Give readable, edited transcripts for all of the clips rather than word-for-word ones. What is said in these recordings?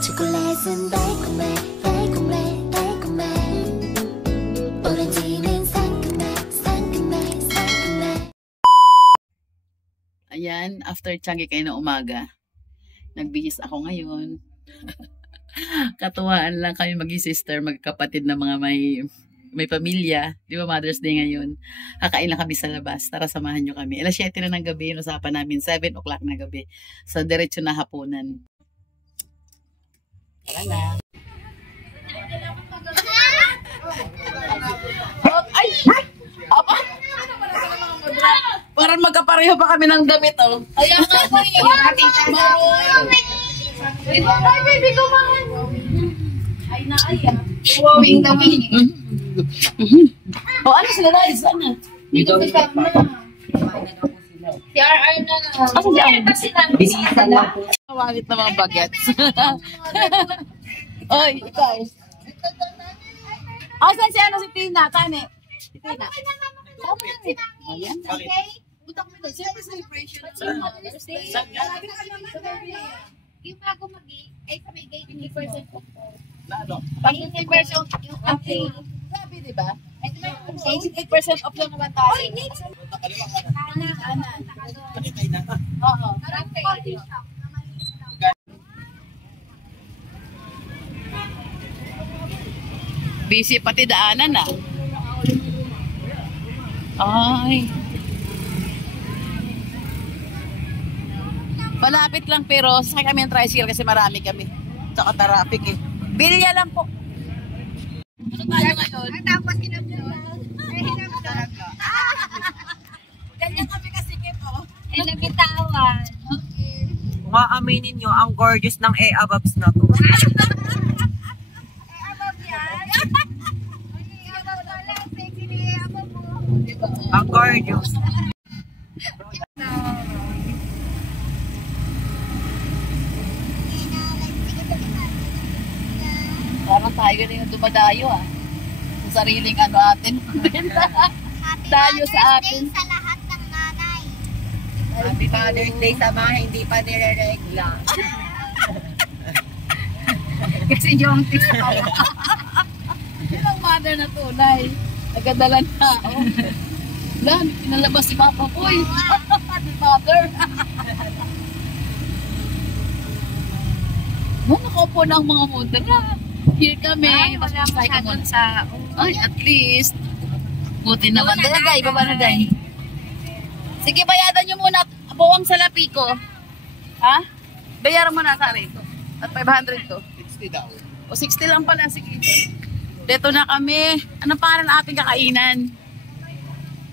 초콜릿은 달콤해 달콤해 달콤해 오렌지는 상큼해 상큼해 상큼해. Ayan, after Tiangge kayo na umaga, nagbihis ako ngayon. Katuwaan lang kami mag-sister, magkapatid na mga may pamilya. Di ba Mother's Day ngayon? Kakain lang kami sa labas. Tara, samahan nyo kami. Alas 7 na ng gabi, usapan namin 7 o'clock na gabi. So, diretso na hapunan. Tara na. Ay! Apa? Parang magkapareho pa kami ng damit, oh. Ayan nga po eh. Ay, baby, kumain. Ay na, ay ah. Wing the wing. O, ano sila na? Sana. Dito sa na. Si RR na lang. Asa si RR? Bisita lang. Walit na mga bagets. Oy, ikaw. Asan si ano si Tina? Tani. Si Tina. Ayan. Okay. Butak mo ito. Siyempre celebration. Yung bago mag-gate, ay sa may gate, 50% off po. Ano? Pag 50% yung cafe. Grabe, di ba? 80% off lang naman tayo. Oy, hindi! Kanan. Oo. Busy pati daanan ah. Ay. Malapit lang pero sakay kami ng tricycle kasi marami kami. Tsaka traffic eh. Bilya lang po. Ano tayo ngayon? Tapos ganyan kami kasi po. Nabitawan. Okay. Kung aaminin nyo, ang gorgeous ng A-ababs na to. A-abab yan? Ang gorgeous. Parang tayo ganun yung dumadayo ah. Sa sariling ano atin. Dayo sa atin. Sa lahat ng nanay. Happy Father's Day sa mga hindi pa nire-regla. Kasi yung yun ang mother na tunay. Nagadalan na. Oh. Lan, pinalabas si Papa Boy. Si mother. Nakaupo na ang mga mudra. Here kami. Ay, wala masyadon sa... Ay, at least. Buti naman. Dahil, guys. Baba na, guys. Sige, bayadan nyo muna. Buwang sa lapi ko. Ha? Bayaran mo na sa rito. At 500 to. 60 daw. O 60 lang pala. Sige. Dito na kami. Anong pangalan na ating kakainan?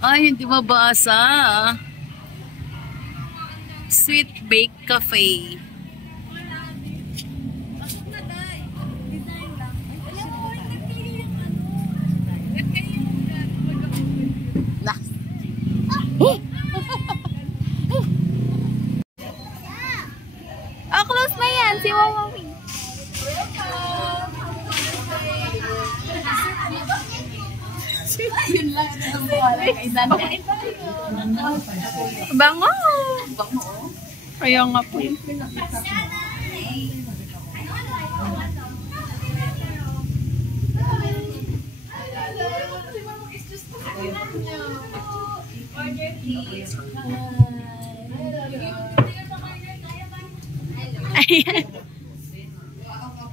Ay, hindi mabasa. Sweet Bake Cafe. Oh, close na yan. Si Wawawi. Yun lang. Bango. Bango. Kaya nga po yun. Ayan.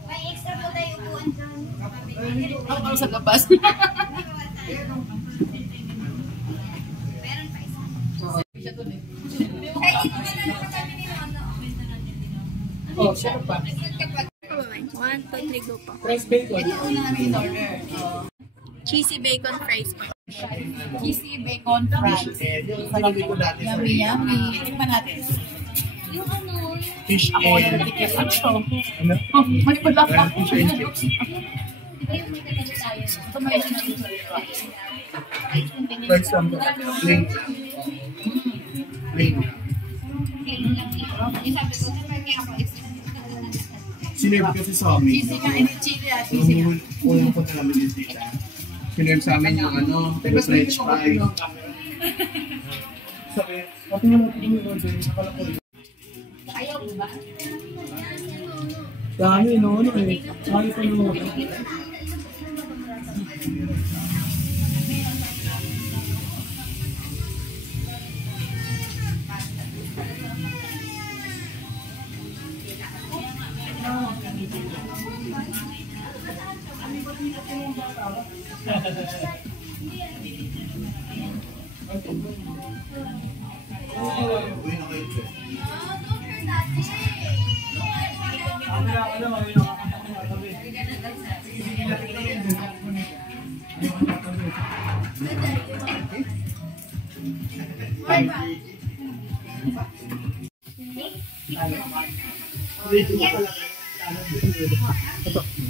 May extra po tayo upuan dyan. Ako sa labas. Meron pa isa. Oh, sure pa. 1, 2, 3, go pa. Fresh bacon. Ito na namin order. Cheesy bacon fries po. Cheesy bacon fries. Sabi ko dati sa Yummy, yummy. Tikman natin. Yung ano, fish Ako na and... natikip. Ano to? Ano? Oh, may pala pa. Fish and chips. di ba yung may talaga tayo na? Ito may Fries lang. Plain. Plain. Plain lang yun. Yung sabi ko, may ako is Sinerve kasi sa amin. cheesy ka, hindi chili ah. Cheesy ka. Unang po namin yung dita. Sinerve sa amin yung ano, yung French fries. Sabi, pati naman yung order, nakala ko. ayaw ba? Dami, no? Ano eh. Dami pa no.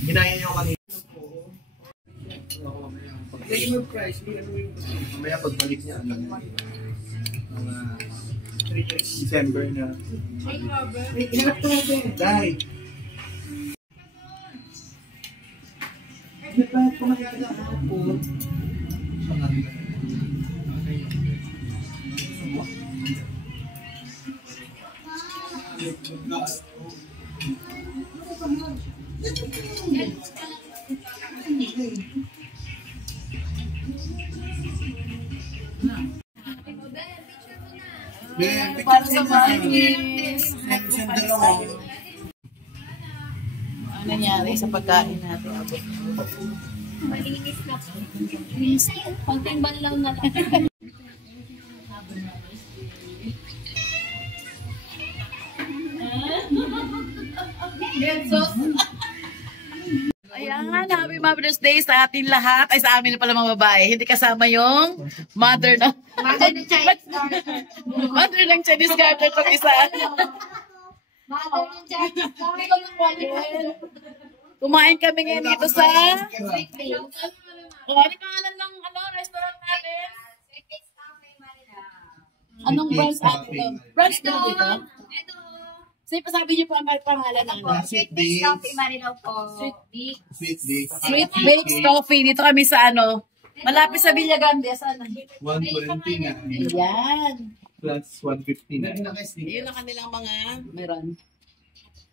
Ginaya niyo kanina. Pag-game of price, mamaya pagbalik niya, December na. Dahil. Hindi pa pumayag na ako. Para sa Marquis. Ano nangyari sa pagkain natin? Malinis na po. Konting banlaw na lang. Ayan, happy Mother's Day sa ating lahat. Ay, sa amin na pala mga babae. Hindi kasama yung mother ng... Mother ng Chinese garter. Mother ng Chinese garter itong isa. Mother ng Chinese garter. Kumain kami ngayon dito sa... Sweet Day. Oh, ano pangalan ng restaurant natin? Sweet Days Cafe Manila. Anong branch natin? Branch na dito? Ito. Sige, pasabi niyo po ang pangalan ng Sweet Days Cafe Manila po. Sweet Day. Sweet day. Sweet Baked Coffee. Dito kami sa malapit sa Villagande. Saan? 120 nga. Ayan. Plus 150 na. Yun ang kanilang meron.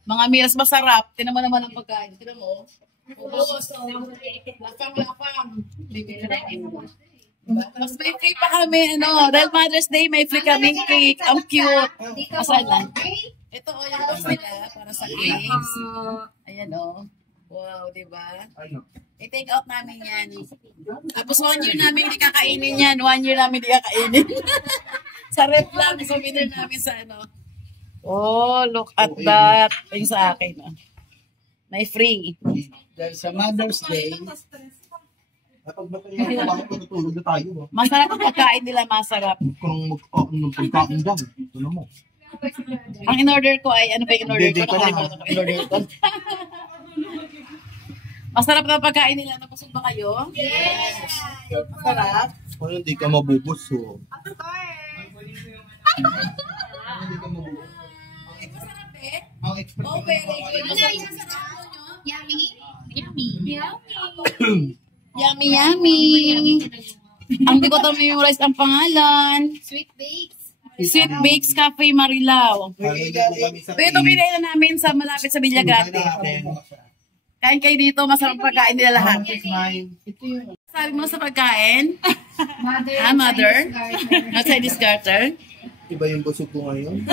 Mga meals masarap. Tinan mo naman ang pagkain. Tinan mo. Ubos. Lapang-lapang. Mas may free pa kami, dahil Mother's Day, may free kaming cake. Ang cute. Asan lang? Ito, yung box nila para sa cakes. Ayan, Wow, diba? I-take out namin yan. Tapos 1 year namin hindi kakainin yan. 1 year namin hindi kakainin. Sa rep lang, souvenir namin sa Oh, look at that. Yung sa akin, may free. Dahil sa Mother's Day, kapag bakit matutulog na tayo, Masarap ang pagkain nila, masarap. kung magpagkain dyan, ito na mo. Ang in-order ko ay, ano ba yung in-order ko? Hindi pa lang. Nakalimutan ko in-order ko. Masarap na pagkain nila. Napusog ba kayo? Yes! Masarap. Kung hindi ka mabubos, so. Of course! Hindi ka mabubos. Masarap eh. Ang expert Oh, very good. Ano yung sarap nyo? Yummy? Yummy. Yummy, yummy. Ang di ko memorize ang pangalan. Sweet Bakes. Sweet Bakes Cafe Marilao. Ito Ito pinailan namin sa malapit sa Villagate. Kain kayo dito, masarap pagkain nila lahat. Sabi mo sa pagkain? Mother. Mother? Chinese garter. Chinese garter? Iba yung busog ko ngayon.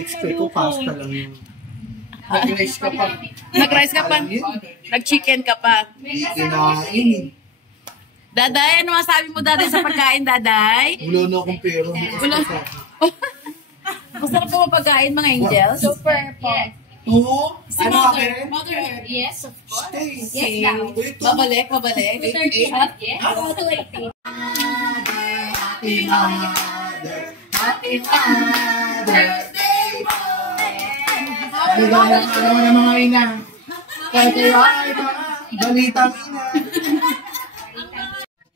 Expect ko pasta lang yun. Nag-rice ka pa. Nag-rice ka pa? Nag-chicken ka pa? Kinain. Daday, ano masabi mo daday sa pagkain, daday? Ulo na akong pero. Ulo. Masarap po mapagkain, mga angels? Super po. Oo? Si Mother. Mother Earth. Yes, of course. Okay. Yes, now. Babalik, babalik. Yes. Happy Mother. Happy Mother's Day po. Ligalang araw ng mga ina. Kasi ay mga balitang ina.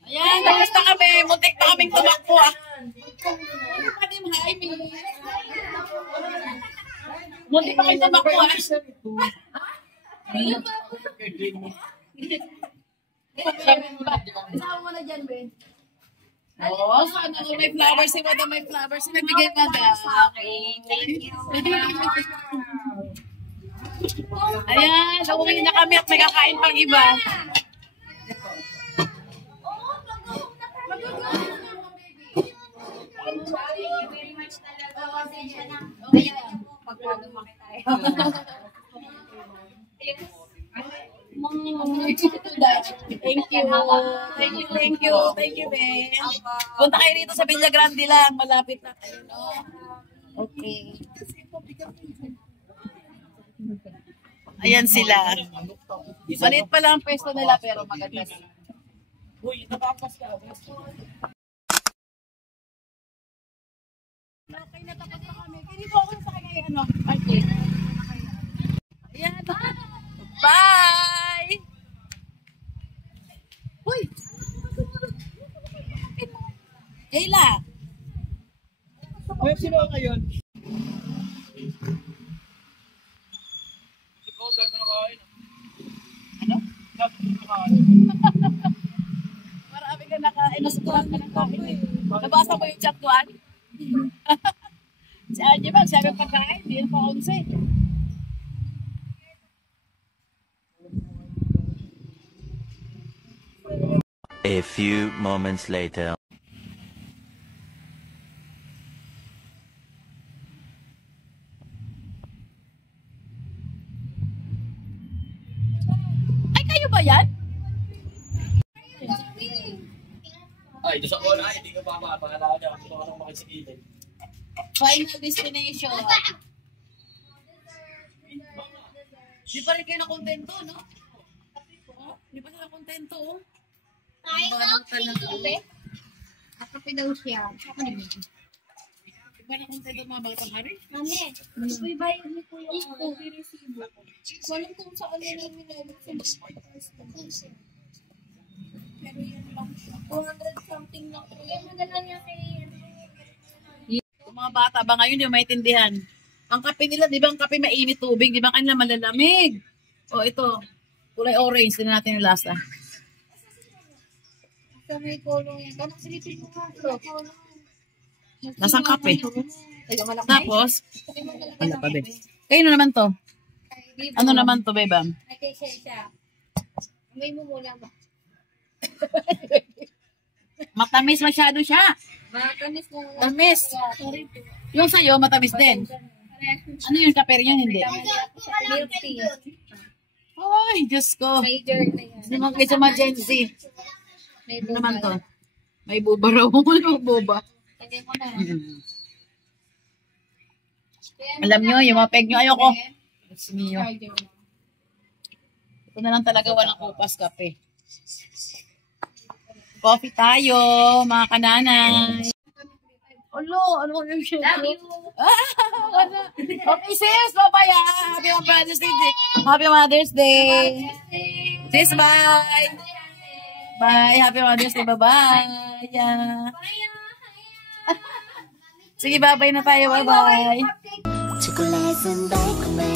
Ayan, tapos na kami. Muntik na kaming tumakbo. Muntik pa kayong tumakbo. Isama mo na dyan, Ben. Oo, sana may flowers. Si Madam may flowers. Nagbigay Madam. Thank you. Ayan, nauwi na kami at may kakain pang iba. Thank you, Ben. Punta kayo dito sa Villa Grande lang, malapit na kayo, no? Okay. Ayan sila. Maliit pa lang ang pwesto nila pero maganda sila. Uy, nakapas ka. Okay, natapos na kami. Hindi po ako sa kanya ano. Okay. Ayan. Bye! Uy! Kayla! Ay, sino ngayon? Ano? Marami ka nakain. Nasutuhan ka ng kain eh. Nabasa mo yung chat ko, Ann? Si Angie ba? Sabi pagkain. Hindi na pa 11. A few moments later. Ay, kayo ba yan? Ay, doon sa call, ay, hindi ka pa mapahala niya. Gusto ko nang makisigilin. Final destination. Di pa rin kayo nakontento, no? Di pa sila kontento, oh. Ay, kape. Kape daw siya. Di ba nakontento mga batang hari? Mami, may bayad ni Kuya Ito. Resibo. Walang kung saan nila minabot sa discount. Pero yan lang siya. 200 something lang. Kuya, madala niya kay... Yung mga bata ba ngayon, yung maintindihan? Ang kape nila, di ba ang kape mainit tubig? Di ba kanila malalamig? O ito, kulay orange. Tingnan natin yung lasa. Sa may kolong yan. Parang silipin mo nga. Lasang kape. Ay, malaki. Tapos, Ay, malaki. wala pa ba? Kayo naman to? Ano naman to, bebang? Ay, kay siya. May mo muna ba? Matamis masyado siya. Matamis na. Tamis. Yung sa'yo, matamis din. Ano yung kape yun? Hindi. Milk tea. Ay, Diyos ko. Major na yan. Hindi mo kayo sa mga Gen Z. May Ano naman to? May boba raw. Ano boba? Lagyan ko na. Alam nyo, yung mga peg nyo, ayoko. It's me yun. Ito na lang talaga walang kupas kape. Coffee tayo, mga kananay. Olo, ano yung shit? Love you. Okay, sis, bye-bye. Happy Mother's Day. Happy Mother's Day. Sis, bye. Bye. Happy Mother's Day. Bye-bye. Yeah. Sige, bye-bye na tayo. Bye-bye. Chocolate and bake me